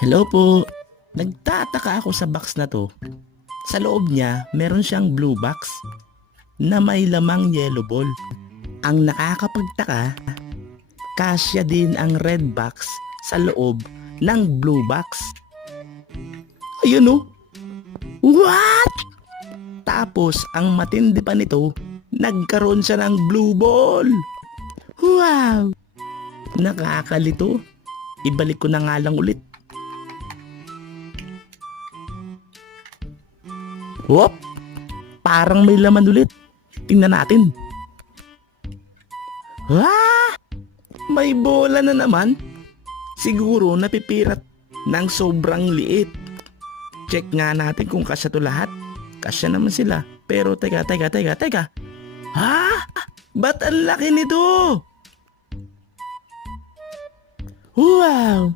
Hello po. Nagtataka ako sa box na to. Sa loob niya, meron siyang blue box na may lamang yellow ball. Ang nakakapagtaka, kasya din ang red box sa loob ng blue box. Ayun oh. What? Tapos ang matindi pa nito, nagkaroon siya ng blue ball. Wow! Nakakalito. Ibalik ko na nga lang ulit. Whoop! Parang may laman ulit. Tingnan natin. Ah! May bola na naman. Siguro napipirat ng sobrang liit. Check nga natin kung kasya to lahat. Kasya naman sila. Pero teka. Ha? Ba't ang laki nito? Wow!